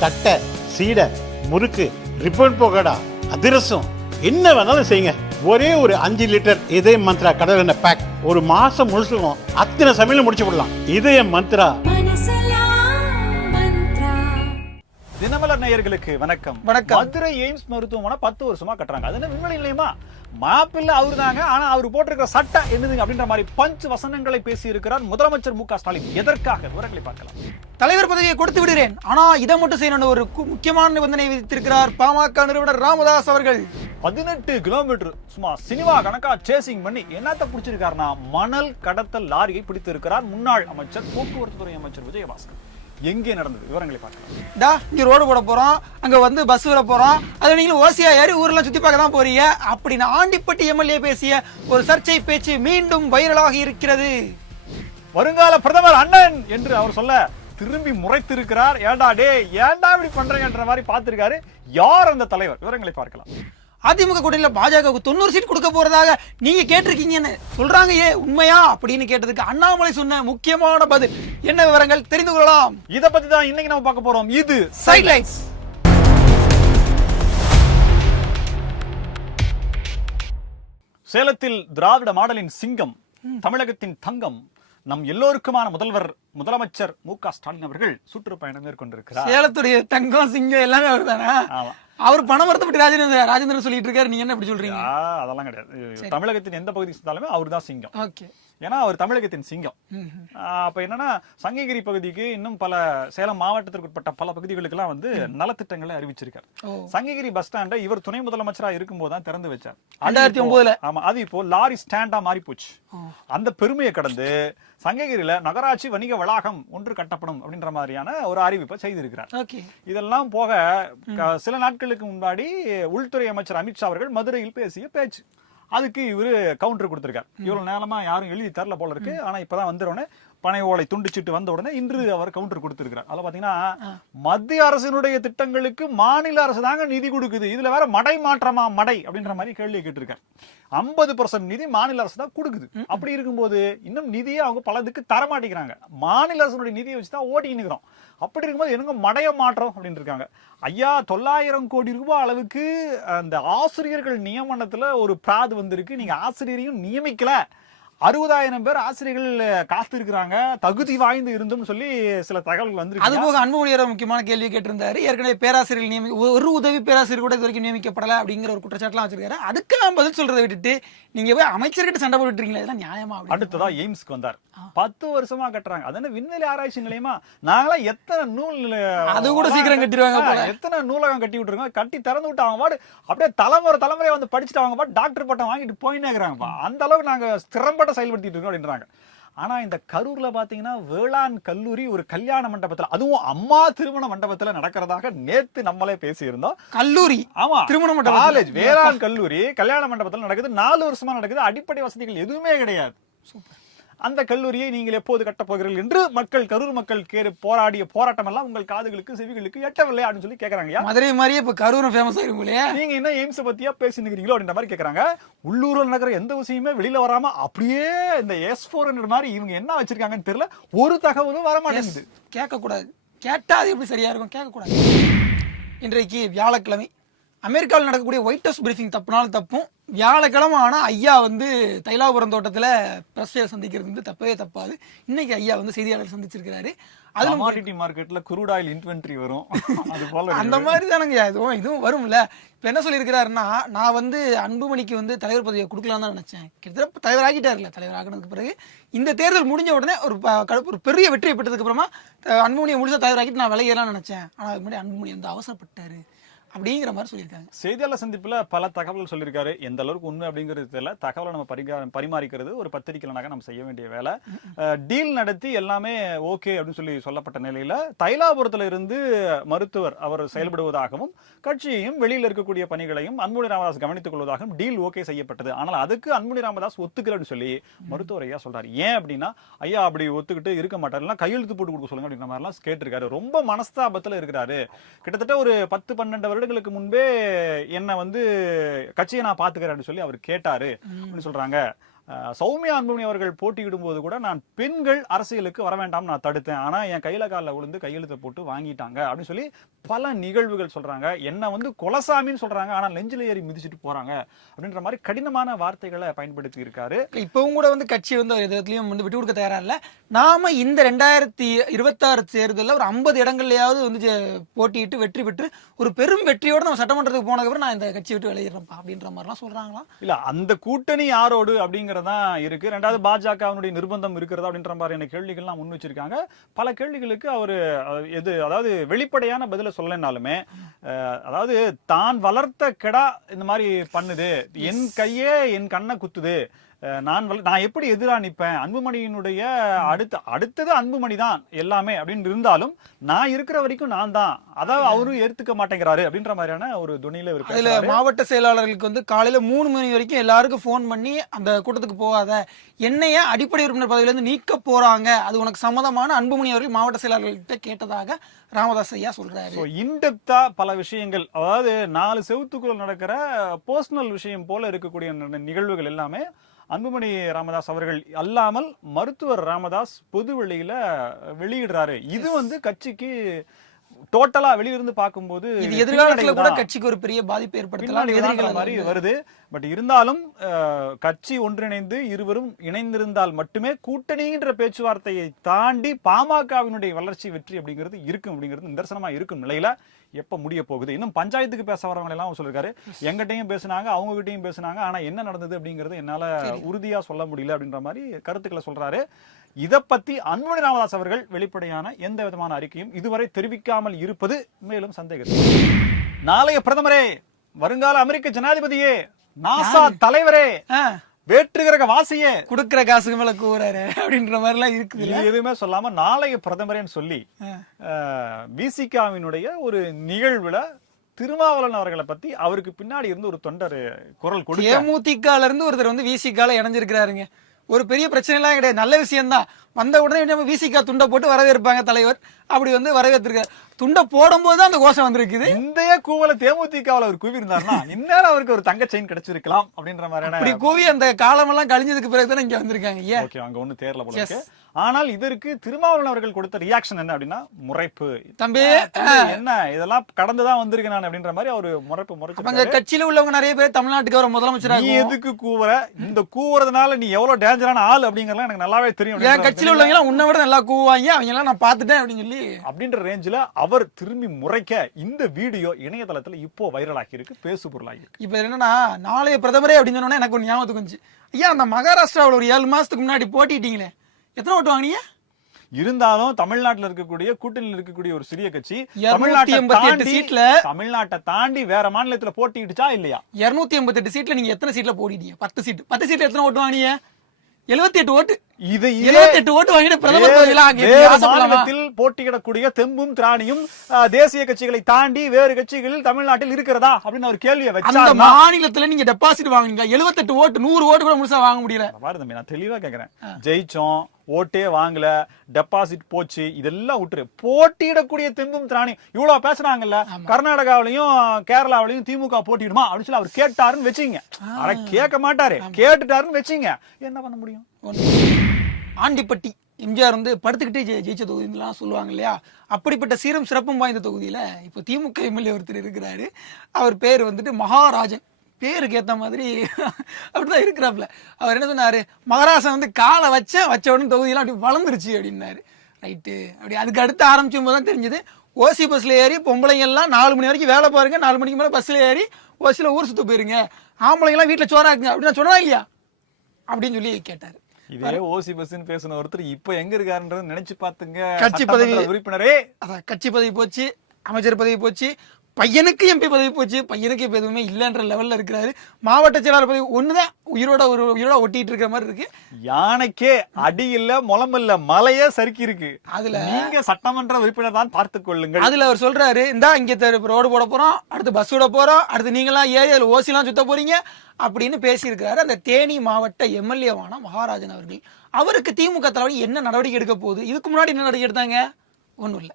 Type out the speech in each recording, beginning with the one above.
தட்டை சீடை முறுக்கு ரிப்பன் போகடா அதிரசம். என்ன வேணாலும் செய்யுங்க. ஒரே ஒரு அஞ்சு லிட்டர் இதய மந்த்ரா கடல் எண்ணெய் பேக் ஒரு மாசம் முழுசுக்கும் அத்தனை சமையலும் முடிச்சு விடலாம். இதய மந்த்ரா. தினமலர் நேயர்களுக்கு வணக்கம். வணக்கம். மதுரை எய்ம்ஸ் மருத்துவமனை பத்து வருஷமா கட்டுறாங்க. அது என்ன விண்வெளி நிலையமா? மாப்பிள்ள அவரு தாங்க ஆனா அவர் போட்டிருக்கிற சட்டை என்னதுங்க அப்படின்ற மாதிரி பஞ்ச் வசனங்களை பேசி இருக்கிறார் முதலமைச்சர் மு க ஸ்டாலின். எதற்காக? விவரங்களை பார்க்கலாம். தலைவர் பதவியை கொடுத்து விடுகிறேன். ஆனா இதை மட்டும் செய்யணும்னு ஒரு முக்கியமான நிபந்தனை விதித்திருக்கிறார் பாமக நிறுவனர் ராமதாஸ் அவர்கள். பதினெட்டு கிலோமீட்டர் சும்மா சினிமா கணக்கா சேசிங் பண்ணி என்னத்த பிடிச்சிருக்காருன்னா மணல் கடத்தல் லாரியை பிடித்து இருக்கிறார் முன்னாள் அமைச்சர் போக்குவரத்து துறை அமைச்சர் விஜயபாஸ்கர். எங்கே நடந்தது? விவரங்களை பார்க்கலாம். டா இங்க ரோடு போட போறோம். அங்க வந்து பஸ் விட போறோம். அது நீங்களும் ஓசியா ஏறி ஊரெல்லாம் சுத்தி பார்க்க தான் போறீங்க. அப்படின்னு ஆண்டிப்பட்டி எம்எல்ஏ பேசிய ஒரு சர்ச்சை பேச்சு மீண்டும் வைரலாகி இருக்கிறது. வருங்கால பிரதமர் அண்ணன் என்று அவர் சொல்ல திரும்பி முறைத்திருக்கிறார். ஏண்டா டே ஏன்டா இப்படி பண்றீங்கன்ற மாதிரி பார்த்திருக்காரு. யார் அந்த தலைவர்? விவரங்களை பார்க்கலாம். அதிமுக கூட்டணியில பாஜகவுக்கு தொண்ணூறு சீட் கொடுக்க போறதாக நீங்க கேட்டிருக்கீங்கன்னு சொல்றாங்க ஏ உண்மையா? அப்படின்னு கேட்டதுக்கு அண்ணாமலை சொன்ன முக்கியமான பதில். என்ன விவரங்கள்? தெரிந்து கொள்ளலாம். இத பத்தி தான் இன்னைக்கு நம்ம பார்க்க போறோம். இது சைட்லைட்ஸ் சேலத்தில் திராவிட மாடலின் சிங்கம் தமிழகத்தின் தங்கம் நம் எல்லோருக்குமான முதல்வர் முதலமைச்சர் மு க ஸ்டாலின் அவர்கள் சுற்றுப்பயணம் மேற்கொண்டிருக்கிறார். சேலத்துடைய தங்கம் சிங்கம் எல்லாமே அவர் தானே ஆமா. அவர் பணம் வருத்தப்பட்டு ராஜேந்திரன் ராஜேந்திரன் சொல்லிட்டு இருக்காரு. நீங்க என்ன இப்படி சொல்றீங்க? அதெல்லாம் கிடையாது. தமிழகத்தின் எந்த பகுதி இருந்தாலுமே அவர் தான் சிங்கம். ஓகே. ஏன்னா அவர் தமிழகத்தின் சிங்கம். அப்ப என்னன்னா சங்ககிரி பகுதிக்கு இன்னும் பல சேலம் மாவட்டத்திற்கு உட்பட்ட பல பகுதிகளுக்கெல்லாம் வந்து நலத்திட்டங்களை அறிவிச்சிருக்காரு. சங்ககிரி பஸ் ஸ்டாண்டை இவர் துணை முதலமைச்சரா இருக்கும்போது தான் திறந்து வச்சார். ரெண்டாயிரத்தி ஒன்பதுல. ஆமா அது இப்போ லாரி ஸ்டாண்டா மாறி போச்சு. அந்த பெருமையை கடந்து சங்ககிரியில நகராட்சி வணிக வளாகம் ஒன்று கட்டப்படும் அப்படின்ற மாதிரியான ஒரு அறிவிப்பை செய்திருக்கிறார். இதெல்லாம் போக சில நாட்களுக்கு முன்னாடி உள்துறை அமைச்சர் அமித்ஷா அவர்கள் மதுரையில் பேசிய பேச்சு. அதுக்கு இவரு கவுண்டர் கொடுத்திருக்கார். இவ்வளவு நேரமா யாரும் எழுதி தரல போல இருக்கு. ஆனா இப்பதான் வந்துடுறோன்னே பனை ஓலை துண்டிச்சிட்டு வந்த உடனே இன்று அவர் கவுண்டர் கொடுத்திருக்கிறார். அதுல பாத்தீங்கன்னா மத்திய அரசினுடைய திட்டங்களுக்கு மாநில அரசு தாங்க நிதி கொடுக்குது. இதுல வேற மடை மாற்றமா மடை அப்படின்ற மாதிரி கேள்வி கேட்டிருக்கார். ஐம்பது பர்சன்ட் நிதி மாநில அரசு தான் கொடுக்குது. அப்படி இருக்கும்போது இன்னும் நிதியை அவங்க பலதுக்கு தர மாட்டேங்கிறாங்க. மாநில அரசுடைய நிதியை வச்சு தான் ஓட்டின்னு இருக்கிறோம். அப்படி இருக்கும்போது என்னங்க மடைய மாற்றம் அப்படின்னு இருக்காங்க. ஐயா தொள்ளாயிரம் கோடி ரூபாய் அளவுக்கு அந்த ஆசிரியர்கள் நியமனத்துல ஒரு பிராது வந்திருக்கு. நீங்க ஆசிரியரையும் நியமிக்கல. அறுபதாயிரம் பேர் ஆசிரியர்கள் காத்து இருக்கிறாங்க தகுதி வாய்ந்து இருந்தும் சொல்லி சில தகவல்கள் அது வந்திருக்கு போக அன்புமணியர் முக்கியமான கேள்வி கேட்டிருந்தாரு. ஏற்கனவே பேராசிரியர்கள் நியமி ஒரு உதவி பேராசிரியர் கூட இது வரைக்கும் நியமிக்கப்படல அப்படிங்கிற ஒரு குற்றச்சாட்டுலாம் வச்சிருக்காரு. அதுக்கெல்லாம் பதில் சொல்றதை விட்டுட்டு நீங்க போய் அமைச்சர்கிட்ட சண்டை போட்டுருக்கீங்களா இதெல்லாம் நியாயமா அடுத்ததா எய்ம்ஸ்க்கு வந்தார். பத்து வருஷமா கட்டுறாங்க. அது என்ன விண்வெளி ஆராய்ச்சி நிலையமா? நாங்களாம் எத்தனை நூல் அது கூட சீக்கிரம் கட்டிடுவாங்க எத்தனை நூலகம் கட்டி விட்டுருக்கோம். கட்டி திறந்து விட்டு அவங்க பாடு அப்படியே தலைமுறை தலைமுறையா வந்து படிச்சுட்டு அவங்க பாட்டு டாக்டர் பட்டம் வாங்கிட்டு போயின்னே இருக்கிறாங்கப்பா அந்த அளவுக்கு நாங்க திறம்பட செயல்படுத்திட்டு இருக்கோம் அப்படின்றாங்க. ஆனா இந்த கரூர்ல பாத்தீங்கன்னா வேளாண் கல்லூரி ஒரு கல்யாண மண்டபத்துல அதுவும் அம்மா திருமண மண்டபத்துல நடக்கிறதாக நேத்து நம்மளே பேசியிருந்தோம். கல்லூரி? ஆமா. திருமண மண்டபத்துல. காலேஜ் வேளாண் கல்லூரி கல்யாண மண்டபத்துல நடக்குது. நாலு வருஷமா நடக்குது. அடிப்படை வசதிகள் எதுவுமே கிடையாது. அந்த கல்லூரியை நீங்கள் எப்போது கட்டப் போகிறீர்கள் என்று மக்கள் கரூர் மக்கள் கேடு போராடிய போராட்டம் எல்லாம் உங்கள் காதுகளுக்கு செவிகளுக்கு எட்டவில்லை அப்படின்னு சொல்லி கேக்குறாங்க மதுரை மாதிரியே இப்ப கரூரும் ஃபேமஸ் இல்லையா நீங்க என்ன எய்ம்ஸ் பத்தியா பேசினுக்கிறீங்களோ அப்படின்ற மாதிரி கேக்குறாங்க. உள்ளூர்ல நடக்கிற எந்த விஷயமே வெளியில வராம அப்படியே இந்த எஸ் போர் மாதிரி இவங்க என்ன வச்சிருக்காங்கன்னு தெரியல. ஒரு தகவலும் வர மாட்டேங்குது கேட்கக்கூடாது. கேட்டா அது எப்படி சரியா இருக்கும்? கேட்கக்கூடாது. இன்றைக்கு வியாழக்கிழமை. அமெரிக்காவில் நடக்கக்கூடிய ஒயிட் ஹவுஸ் பிரீஃபிங் தப்புனாலும் தப்பும். வியாழக்கிழமை ஆனா ஐயா வந்து தைலாபுரம் தோட்டத்துல பிரஸ்ஸை சந்திக்கிறது வந்து தப்பவே தப்பாது. இன்னைக்கு ஐயா வந்து செய்தியாளர் சந்திச்சிருக்கிறாரு. அதுல கமாடிட்டி மார்க்கெட்ல குரூட் ஆயில் இன்வென்ட்ரி வரும். அது போல அந்த மாதிரி தானங்க இதுவும் இதுவும் வரும்ல. இப்போ என்ன சொல்லியிருக்கிறாருன்னா நான் வந்து அன்புமணிக்கு வந்து தலைவர் பதவியை கொடுக்கலாம்னு தான் நினைச்சேன். கிட்டத்தட்ட தலைவர் ஆகிட்டார்ல. தலைவர் ஆகினதுக்கு பிறகு இந்த தேர்தல் முடிஞ்ச உடனே ஒரு ஒரு பெரிய வெற்றியை பெற்றதுக்கு அப்புறமா அன்புமணியை முழுசா தலைவர் ஆக்கிட்டு நான் விளையலாம் நினைச்சேன். ஆனா அதுக்கு முன்னாடி அன்புமணி வந்து அவசரப்பட்டாரு. அப்படிங்கிற மாதிரி சொல்லியிருக்காங்க. செய்தியாளர் சந்திப்புல பல தகவல்கள் சொல்லியிருக்காரு. எந்த அளவுக்கு உண்மை அப்படிங்கிறது தெரியல. தகவலை நம்ம பரிகா பரிமாறிக்கிறது ஒரு பத்திரிகையாளனாக நம்ம செய்ய வேண்டிய வேலை. டீல் நடத்தி எல்லாமே ஓகே அப்படின்னு சொல்லி சொல்லப்பட்ட நிலையில தைலாபுரத்துல இருந்து மருத்துவர் அவர் செயல்படுவதாகவும் கட்சியையும் வெளியில் இருக்கக்கூடிய பணிகளையும் அன்புமணி ராமதாஸ் கவனித்துக் கொள்வதாகவும் டீல் ஓகே செய்யப்பட்டது. ஆனால் அதுக்கு அன்புமணி ராமதாஸ் ஒத்துக்கலன்னு சொல்லி மருத்துவர் ஐயா சொல்றாரு. ஏன் அப்படின்னா ஐயா அப்படி ஒத்துக்கிட்டு இருக்க மாட்டாருலாம் கையெழுத்து போட்டு கொடுக்க சொல்லுங்க அப்படின்ற மாதிரிலாம் கேட்டிருக்காரு. ரொம்ப மனஸ்தாபத்துல இருக்கிறாரு. கிட்டத்தட்ட ஒரு பத்து பன்னெண்டு வருடங்களுக்கு முன்பே என்ன வந்து கட்சியை நான் பாத்துக்கிறேன்னு சொல்லி அவர் கேட்டாரு. அப்படின்னு சொல்றாங்க. சௌமியா அன்புமணி அவர்கள் போட்டியிடும் போது கூட நான் பெண்கள் அரசியலுக்கு வர வேண்டாம் நான் தடுத்தேன். ஆனா என் கையில காலில் விழுந்து கையெழுத்து போட்டு வாங்கிட்டாங்க அப்படின்னு சொல்லி பல நிகழ்வுகள் சொல்றாங்க. என்ன வந்து கொலசாமின்னு சொல்றாங்க. ஆனா நெஞ்சில ஏறி மிதிச்சிட்டு போறாங்க அப்படின்ற மாதிரி கடினமான வார்த்தைகளை பயன்படுத்தி இருக்காரு இப்பவும் கூட வந்து கட்சி வந்து ஒரு எதுலயும் வந்து விட்டு கொடுக்க தயாரா இல்ல. நாம இந்த ரெண்டாயிரத்தி இருபத்தாறு தேர்தலில் ஒரு ஐம்பது இடங்கள்லயாவது வந்து போட்டியிட்டு வெற்றி பெற்று ஒரு பெரும் வெற்றியோட நம்ம சட்டமன்றத்துக்கு போனதுக்கப்புறம் நான் இந்த கட்சி விட்டு வெளியிடுறேன்ப்பா அப்படின்ற மாதிரிலாம் சொல்றாங்களாம். இல்ல அந்த கூட்டணி யாரோடு அப்படிங்கறதா இருக்கு. ரெண்டாவது பாஜகவினுடைய நிர்பந்தம் இருக்கிறதா அப்படின்ற மாதிரியான கேள்விகள்லாம் முன் வச்சிருக்காங்க. பல கேள்விகளுக்கு அவர் எது அதாவது வெளிப்படையான பதில சொல்லனாலுமே அதாவது தான் வளர்த்த கெடா இந்த மாதிரி பண்ணுது. என் கையே என் கண்ணை குத்துது. நான் நான் எப்படி எதிரா நிப்பேன் அன்புமணியினுடைய அடுத்த அடுத்தது அன்புமணி தான் எல்லாமே அப்படின்னு இருந்தாலும் நான் இருக்கிற வரைக்கும் நான் தான். அதாவது அவரும் ஏத்துக்க மாட்டேங்கிறாரு அப்படின்ற மாதிரியான ஒரு துணியில இவர் அதுல. மாவட்ட செயலாளர்களுக்கு வந்து காலையில மூணு மணி வரைக்கும் எல்லாருக்கும் ஃபோன் பண்ணி அந்த கூட்டத்துக்கு போகாத என்னைய அடிப்படை உறுப்பினர் பதவியில இருந்து நீக்க போறாங்க அது உனக்கு சம்மதமான அன்புமணி அவர்கள் மாவட்ட செயலாளர்கள்ட்ட கேட்டதாக ராமதாஸ் ஐயா சொல்றாரு. இன்டெப்தா பல விஷயங்கள் அதாவது நாலு செவுத்துக்குள்ள நடக்கிற பர்சனல் விஷயம் போல இருக்கக்கூடிய நிகழ்வுகள் எல்லாமே அன்புமணி ராமதாஸ் அவர்கள் அல்லாமல் மருத்துவர் ராமதாஸ் பொது வெளியில வெளியிடுறாரு. இது வந்து கட்சிக்கு டோட்டலா வெளியிருந்து பார்க்கும்போது இது எதிர்காலத்துல கூட. கட்சிக்கு ஒரு பெரிய பாதிப்பு ஏற்படுத்தலாம் மாதிரி வருது. பட் இருந்தாலும் கட்சி ஒன்றிணைந்து இருவரும் இணைந்திருந்தால் மட்டுமே கூட்டணின்ற பேச்சுவார்த்தையை தாண்டி பாமகவினுடைய வளர்ச்சி வெற்றி அப்படிங்கிறது இருக்கும் அப்படிங்கிறது நிதர்சனமா இருக்கும் நிலையில எப்ப முடிய போகுது? இன்னும் பஞ்சாயத்துக்கு பேச வரவங்க எல்லாம் அவர் சொல்லிருக்காரு. எங்கிட்டையும் பேசுனாங்க அவங்க கிட்டயும் பேசுனாங்க. ஆனா என்ன நடந்தது அப்படிங்கிறது என்னால உறுதியா சொல்ல முடியல அப்படின்ற மாதிரி கருத்துக்களை சொல்றாரு. இத பத்தி அன்புமணி ராமதாஸ் அவர்கள் வெளிப்படையான எந்த விதமான அறிக்கையும் இதுவரை தெரிவிக்காமல் இருப்பது மேலும் சந்தேகத்தை. நாளைய பிரதமரே வருங்கால அமெரிக்க ஜனாதிபதியே நாசா தலைவரே வேற்றுகிரக வாசியே. கொடுக்கிற காசுக்கு மேல கூறாரு அப்படின்ற மாதிரி எல்லாம் இருக்குது இது எதுவுமே சொல்லாம நாளைய பிரதமரேன்னு சொல்லி பிசிகாவினுடைய ஒரு நிகழ்வுல திருமாவளவன் அவர்களை பத்தி அவருக்கு பின்னாடி இருந்து ஒரு தொண்டர் குரல் கொடுக்க தேமுதிகல இருந்து ஒருத்தர் வந்து விசிகால இணைஞ்சிருக்கிறாருங்க. ஒரு பெரிய பிரச்சனை எல்லாம் கிடையாது. நல்ல விஷயம்தான். வந்த உடனே நம்ம விசிகா துண்டை போட்டு வரவேற்பாங்க தலைவர். அப்படி வந்து வரவேற்றிருக்காரு துண்டை போடும்போது தான் அந்த கோஷம் வந்திருக்குது. இந்தைய கூவல தேமுதிகவில் அவர் கூவி இருந்தாருன்னா இந்நேரம் அவருக்கு ஒரு தங்க செயின் கிடைச்சிருக்கலாம் அப்படின்ற இப்படி மாதிரியான கூவி அந்த காலமெல்லாம் கழிஞ்சதுக்கு பிறகு தானே இங்க வந்திருக்காங்க. ஏன்? ஓகே அங்க ஒண்ணு தேர்ல போல. இருக்கு. ஆனால் இதற்கு திருமாவளவன் அவர்கள் கொடுத்த ரியாக்ஷன் என்ன அப்படின்னா முறைப்பு. தம்பி என்ன? இதெல்லாம் கடந்துதான் வந்திருக்கேன் நான் அப்படின்ற மாதிரி அவரு முறைப்பு முறைச்சு கட்சியில உள்ளவங்க நிறைய பேர் தமிழ்நாட்டுக்கு வர நீ முதலமைச்சராக எதுக்கு கூவுற? இந்த கூவுறதுனால நீ எவ்வளவு டேஞ்சரான ஆள் அப்படிங்கறதுலாம் எனக்கு நல்லாவே தெரியும் என் அப்படின்ற கட்சியில உள்ளவங்க எல்லாம் உன்னை விட நல்லா கூவாங்க அவங்க எல்லாம் நான் பார்த்துட்டேன் அப்படின்னு சொல்லி. அப்படின்ற ரேஞ்சில அவர் திரும்பி முறைக்க இந்த வீடியோ இணையதளத்துல இப்போ வைரல் ஆகி இருக்கு பேசு பொருளாகி இப்ப என்னன்னா நாளைய பிரதமரே அப்படின்னு சொன்னோன்னே எனக்கு ஒரு ஞாபகத்துக்கு வந்துச்சு. ஐயா அந்த மகாராஷ்டிராவுல ஒரு ஏழு மாசத்துக்கு முன்னாடி போட்டிட்டீங்களே எத்தனை ஓட்டு வாங்கினீங்க? இருந்தாலும் தமிழ்நாட்டுல இருக்கக்கூடிய கூட்டணியில் இருக்கக்கூடிய ஒரு சிறிய கட்சி 288 தமிழ்நாட்டை சீட்ல தமிழ்நாட்டை தாண்டி வேற மாநிலத்துல போட்டியிடுச்சா இல்லையா? இருநூத்தி எண்பத்தெட்டு சீட்ல நீங்க எத்தனை சீட்ல போடிட்டீங்க பத்து சீட் பத்து சீட்ல எத்தனை ஓட்டு வாங்கினீங்க? எழுபத்தி எட்டு ஓட்டு. இது போட்டியிடக்கூடிய தெம்பும் திராணியும் தேசிய கட்சிகளை தாண்டி வேறு கட்சிகளில் தமிழ்நாட்டில் இருக்கிறதா அப்படின்னு ஒரு கேள்வியை வச்சாருன்னா மாநிலத்துல நீங்க டெபாசிட் வாங்குனீங்க. எழுபத்தெட்டு ஓட்டு நூறு ஓட்டு கூட முழுசா வாங்க முடியல. பாரு நான் தெளிவா கேக்குறேன். ஜெயிச்சோம் ஓட்டே வாங்கல டெபாசிட் போச்சு இதெல்லாம் விட்டுரு. போட்டியிடக்கூடிய தெம்பும் திராணி இவ்வளவு பேசுறாங்கல்ல கர்நாடகாவிலையும் கேரளாவிலையும் திமுக போட்டியிடுமா? அப்படின்னு சொல்லி அவர் கேட்டாருன்னு வச்சீங்க ஆனா கேட்க மாட்டாரு. கேட்டுட்டாருன்னு வச்சீங்க என்ன பண்ண முடியும். ஆண்டிப்பட்டி எம்ஜிஆர் வந்து படுத்துக்கிட்டே ஜெ- ஜெயிச்ச தொகுதிலாம் சொல்லுவாங்க இல்லையா? அப்படிப்பட்ட சீரும் சிறப்பும் வாய்ந்த தொகுதியில் இப்போ திமுக எம்எல்ஏ ஒருத்தர் இருக்கிறாரு. அவர் பேர் வந்துட்டு மகாராஜன். பேருக்கு ஏற்ற மாதிரி அப்படிதான் இருக்கிறாப்ல அவர் என்ன சொன்னார்? மகாராசன் வந்து காலை வச்ச வச்ச உடனே தொகுதியெல்லாம் அப்படி வளர்ந்துருச்சு அப்படின்னாரு. ரைட்டு. அப்படி அதுக்கு அடுத்து ஆரம்பிச்சும் போது தான் தெரிஞ்சது. ஓசி பஸ்ஸில் ஏறி பொம்பளைங்கள்லாம் நாலு மணி வரைக்கும் வேலை பாருங்க. நாலு மணிக்கு மேலே பஸ்ஸில் ஏறி ஓசியில் ஊர் சுத்த போயிருங்க. ஆம்பளைங்கெல்லாம் வீட்டில் சோறாக்குங்க அப்படின்னு சொன்னா இல்லையா? அப்படின்னு சொல்லி கேட்டார். இதே ஓசி பஸ்ன்னு பேசின ஒருத்தர் இப்ப எங்க இருக்காருன்றது நினைச்சு பாத்துங்க கட்சி பதவி- உறுப்பினரே. கட்சி பதவி போச்சு அமைச்சர் பதவி போச்சு. பையனுக்கு எம்பி பதவி போச்சு பையனுக்கு இப்ப எதுவுமே இல்லைன்ற லெவல்ல இருக்கிறாரு. மாவட்ட செயலாளர் பதவி ஒண்ணுதான் உயிரோட ஒரு உயிரோட ஒட்டிட்டு இருக்கிற மாதிரி இருக்கு. யானைக்கே அடி இல்ல முளம் இல்ல மலையே சறுக்கி இருக்கு. அதுல நீங்க சட்டமன்ற உறுப்பினர் தான் பார்த்துக் கொள்ளுங்கள். அதுல அவர் சொல்றாரு இந்தா இங்க ரோடு போட போறோம் அடுத்து பஸ் விட போறோம் அடுத்து நீங்களாம் ஏரியால ஓசிலாம் சுத்த போறீங்க அப்படின்னு பேசியிருக்கிறாரு அந்த தேனி மாவட்ட எம்எல்ஏவான மகாராஜன் அவர்கள். அவருக்கு திமுக தலைவர் என்ன நடவடிக்கை எடுக்க போகுது? இதுக்கு முன்னாடி என்ன நடவடிக்கை எடுத்தாங்க? ஒண்ணும் இல்ல.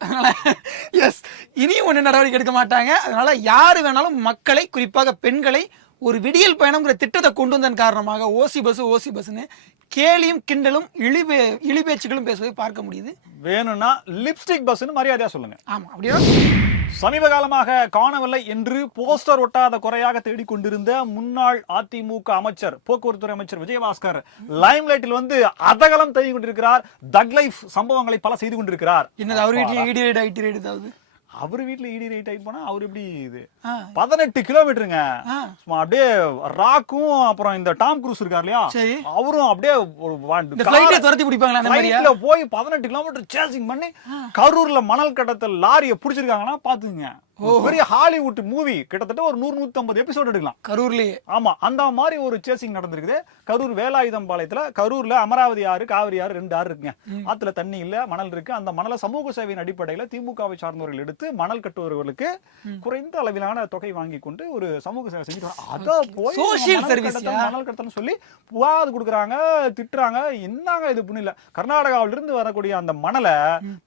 எஸ் இனியும் ஒண்ணு நடவடிக்கை எடுக்க மாட்டாங்க. அதனால யாரு வேணாலும் மக்களை குறிப்பாக பெண்களை ஒரு விடியல் பயணம்ங்கிற திட்டத்தை கொண்டு வந்ததன் காரணமாக ஓசி பஸ் ஓசி பஸ்னு கேலியும் கிண்டலும் இழிபே இழிபேச்சுகளும் பேசுவதை பார்க்க முடியுது. வேணும்னா லிப்ஸ்டிக் பஸ்னு மரியாதையா சொல்லுங்க. ஆமா அப்படியே சமீப காலமாக காணவில்லை என்று போஸ்டர் ஒட்டாத குறையாக தேடிக்கொண்டிருந்த முன்னாள் அதிமுக அமைச்சர் போக்குவரத்துறை அமைச்சர் விஜயபாஸ்கர் லைம்லைட்டில் வந்து அதகலம் தேடி கொண்டிருக்கிறார் தக் லைஃப் சம்பவங்களை பல செய்து கொண்டிருக்கிறார். என்னது அவர் வீட்லயும் இடி ரைடு ஐடி ரைடு ஏதாவது? அவர் வீட்ல இடி ரைட் டைப் போனா அவர் எப்படி இது. பதினெட்டு கிலோமீட்டருங்க அப்படியே ராக்கும் அப்புறம் இந்த டாம் குரூஸ் இருக்கார் இல்லையா. அவரும் அப்படியே துரத்தி பிடிப்பாங்களா போய் பதினெட்டு கிலோமீட்டர் சேசிங் பண்ணி கரூர்ல மணல் கடத்தல் லாரியை புடிச்சிருக்காங்கன்னா பாத்துங்க பெரிய ஹாலிவுட் மூவி கிட்டத்தட்ட ஒரு நூறு நூத்தி ஐம்பது எபிசோட் எடுக்கலாம். கரூர்லயே. ஆமா அந்த மாதிரி ஒரு சேசிங் நடந்திருக்குது. கரூர் வேலாயுதம் பாளையத்துல கரூர்ல அமராவதி ஆறு காவிரி ஆறு ரெண்டு ஆறு இருக்குங்க. ஆத்துல தண்ணி இல்ல மணல் இருக்கு. அந்த மணலை சமூக சேவையின் அடிப்படையில திமுகவை சார்ந்தவர்கள் எடுத்து மணல் கட்டுபவர்களுக்கு குறைந்த அளவிலான தொகை வாங்கி கொண்டு ஒரு சமூக சேவை வராங்க. அத போய் மணல் கடத்தல், சொல்லி புகார் கொடுக்குறாங்க திட்டுறாங்க என்னங்க இது புண்ணில? கர்நாடகாவில இருந்து வரக்கூடிய அந்த மணலை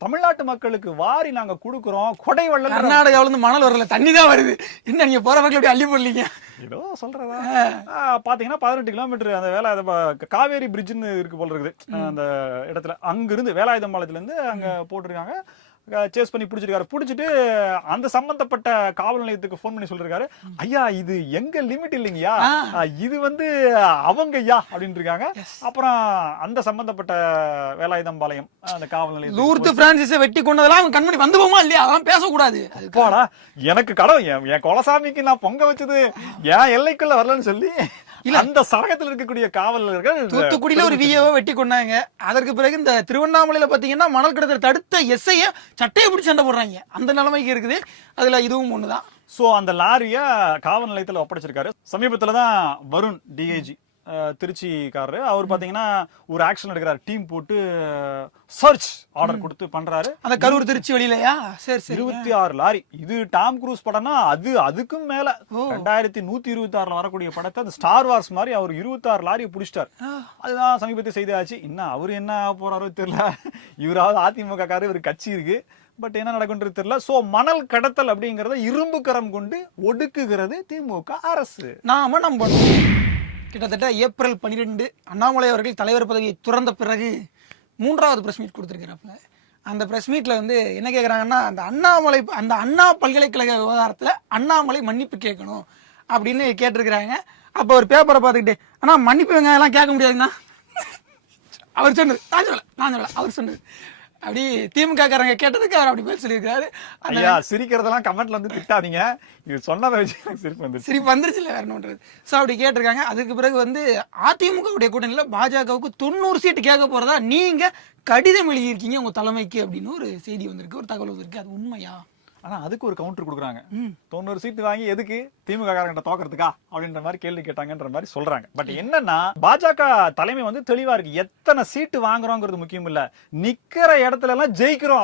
தமிழ்நாட்டு மக்களுக்கு வாரி நாங்க கொடுக்குறோம் கொடை வள்ளல் கர்நாடகாவுல இருந்து மணல் வரல தண்ணி தான் வருது. என்ன நீங்க போற மக்கள் அப்படி அள்ளி போடலீங்க? ஏதோ சொல்றதா? பாத்தீங்கன்னா பதினெட்டு கிலோமீட்டர் அந்த வேலை காவேரி பிரிட்ஜ்னு இருக்கு போல இருக்குது. அந்த இடத்துல. அங்கிருந்து வேலாயுதம் பாளையத்துல இருந்து அங்க போட்டிருக்காங்க. சேஸ் பண்ணி பிடிச்சிருக்காரு. பிடிச்சிட்டு அந்த சம்பந்தப்பட்ட காவல் நிலையத்துக்கு ஃபோன் பண்ணி சொல்லிருக்காரு. ஐயா இது எங்க லிமிட் இல்லைங்கய்யா? இது வந்து அவங்க ஐயா அப்படின்னு இருக்காங்க அப்புறம் அந்த சம்பந்தப்பட்ட வேலாயுதம் பாளையம் அந்த காவல் நிலையம் லூர்து பிரான்சிஸை வெட்டி கொண்டதெல்லாம் அவங்க கண்மணி வந்து போமா இல்லையா? அதெல்லாம் பேசக்கூடாது. போடா எனக்கு என் என் குலசாமிக்கு நான் பொங்க வச்சது என் எல்லைக்குள்ள வரலன்னு சொல்லி அந்த சரகத்தில் இருக்கக்கூடிய காவலர்கள் தூத்துக்குடியில ஒரு விஏஓ வெட்டி கொண்டாங்க. அதற்கு பிறகு இந்த திருவண்ணாமலையில பாத்தீங்கன்னா மணல் கடத்தல் தடுத்த எஸ்ஐய சட்டையை பிடிச்சி சண்டை போடுறாங்க. அந்த நிலைமைக்கு இருக்குது. அதுல இதுவும் ஒண்ணுதான். சோ அந்த லாரிய காவல் நிலையத்துல ஒப்படைச்சிருக்காரு. சமீபத்துல தான் வருண் டிஐஜி திருச்சிக்காரரு. அவர் பாத்தீங்கன்னா ஒரு ஆக்ஷன் எடுக்கிறார். டீம் போட்டு சர்ச் ஆர்டர் கொடுத்து பண்றாரு. அந்த கரூர் திருச்சி வழியிலயா? சரி சரி. இருபத்தி ஆறு லாரி. இது டாம் குரூஸ் படம்னா அது அதுக்கும் மேல. ரெண்டாயிரத்தி நூத்தி இருபத்தி ஆறுல வரக்கூடிய படத்தை அந்த ஸ்டார் வார்ஸ் மாதிரி அவர் இருபத்தி ஆறு லாரியை புடிச்சிட்டார். அதுதான் சமீபத்திய செய்தி ஆச்சு இன்னும் அவர் என்ன போறாரோ தெரியல. இவராவது அதிமுக காரு இவர் கட்சி இருக்கு. பட் என்ன நடக்குன்றது தெரியல. சோ மணல் கடத்தல் அப்படிங்கறத இரும்பு கரம் கொண்டு ஒடுக்குகிறது திமுக அரசு. நாம நம்பணும். கிட்டத்தட்ட ஏப்ரல் பன்னிரெண்டு அண்ணாமலை அவர்கள் தலைவர் பதவியை துறந்த பிறகு மூன்றாவது ப்ரெஸ் மீட் கொடுத்துருக்கிறாப்புல. அந்த ப்ரெஸ் மீட்டில் வந்து என்ன கேட்குறாங்கன்னா அந்த அண்ணாமலை அந்த அண்ணா பல்கலைக்கழக விவகாரத்தில் அண்ணாமலை மன்னிப்பு கேட்கணும் அப்படின்னு கேட்டிருக்கிறாங்க. அப்போ ஒரு பேப்பரை பார்த்துக்கிட்டு அண்ணா மன்னிப்பு எல்லாம் கேட்க முடியாதுண்ணா. அவர் சொன்னது நான் சொல்லலை நான் சொல்லலை. அவர் சொன்னது அப்படி திமுக காரங்க கேட்டதுக்கு அவர் அப்படி பேர் சொல்லியிருக்காரு ஐயா சிரிக்கிறதெல்லாம் கமெண்ட்ல வந்து திட்டாதீங்க. இது சொன்னதை வச்சு சிரிப்பு வந்துருச்சு. சரி வந்துருச்சு இல்லை வேற என்ன பண்றது? ஸோ அப்படி கேட்டிருக்காங்க. அதுக்கு பிறகு வந்து அதிமுகவுடைய கூட்டணியில் பாஜகவுக்கு தொண்ணூறு சீட்டு கேட்க போறதா நீங்க கடிதம் எழுதியிருக்கீங்க உங்க தலைமைக்கு அப்படின்னு ஒரு செய்தி வந்திருக்கு ஒரு தகவல் வந்திருக்கு. அது உண்மையா? ஆனா அதுக்கு ஒரு கவுண்டர் கொடுக்குறாங்க. தொண்ணூறு சீட்டு வாங்கி எதுக்கு? திமுக காரங்கிட்ட தோக்கறதுக்கா? அப்படின்ற மாதிரி கேள்வி கேட்டாங்கன்ற மாதிரி சொல்றாங்க. பட் என்னன்னா பாஜக தலைமை வந்து தெளிவா இருக்கு. எத்தனை சீட்டு வாங்குறோங்கிறது முக்கியம் இல்ல. நிக்கிற இடத்துல எல்லாம் ஜெயிக்கிறோம்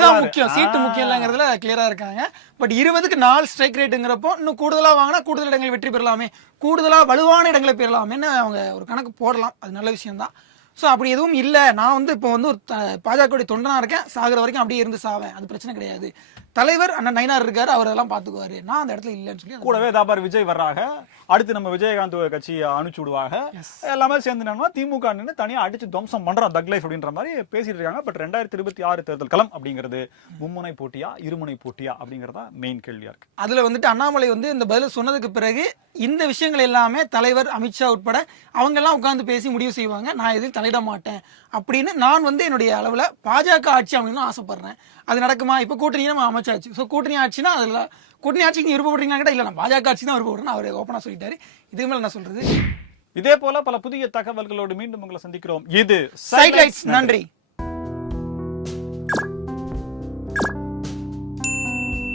தான் முக்கியம். சீட்டு முக்கியம் இல்லைங்கிறதுல கிளியரா இருக்காங்க. பட் இருபதுக்கு நாலு ஸ்ட்ரைக் ரேட்டுங்கிறப்போ இன்னும் கூடுதலா வாங்கினா கூடுதல் இடங்கள் வெற்றி பெறலாமே. கூடுதலா வலுவான இடங்களை பெறலாமேன்னு அவங்க ஒரு கணக்கு போடலாம். அது நல்ல விஷயம் தான் ஸோ அப்படி எதுவும் இல்லை. நான் வந்து இப்போ வந்து ஒரு பாஜகவுடைய தொண்டனா இருக்கேன். சாகுற வரைக்கும் அப்படியே இருந்து சாவேன். அது பிரச்சனை கிடையாது. தலைவர் அண்ணன் நயினார் இருக்காரு அவர் அதெல்லாம் பார்த்துக்குவாரு நான் அந்த இடத்துல இல்லைன்னு சொல்லி கூடவே தாபார் விஜய் வர்றாங்க. அடுத்து நம்ம விஜயகாந்த் கட்சியை அனுப்பிச்சு விடுவாங்க. எல்லாமே சேர்ந்து திமுக நின்று தனியா அடிச்சு துவம்சம் பண்றோம் தக் லைஃப் அப்படின்ற மாதிரி பேசிட்டு இருக்காங்க. பட் ரெண்டாயிரத்தி இருபத்தி ஆறு தேர்தல் களம் அப்படிங்கிறது மும்முனை போட்டியா இருமுனை போட்டியா அப்படிங்கறதா மெயின் கேள்வியா இருக்கு. அதுல வந்துட்டு அண்ணாமலை வந்து இந்த பதில் சொன்னதுக்கு பிறகு இந்த விஷயங்கள் எல்லாமே தலைவர் அமித்ஷா உட்பட அவங்க எல்லாம் உட்கார்ந்து பேசி முடிவு செய்வாங்க. நான் எதில் தலையிட மாட்டேன் அப்படின்னு நான் வந்து என்னுடைய அளவுல பாஜக ஆட்சி அமைக்கணும்னு ஆசைப்படுறேன். அது நடக்குமா? இப்ப கூட்டணி நம்ம அமைச்சாச்சு ஸோ கூட்டணி ஆட்சினா அதுல கூட்டணி ஆட்சிக்கு நீங்க விருப்பப்படுறீங்களா கேட்டா இல்ல நான் பாஜக ஆட்சி தான் விருப்பப்படுறேன் அவர் ஓப்பனா சொல்லிட்டாரு. இதுக்கு மேல என்ன சொல்றது? இதே போல பல புதிய தகவல்களோடு மீண்டும் உங்களை சந்திக்கிறோம். இது நன்றி.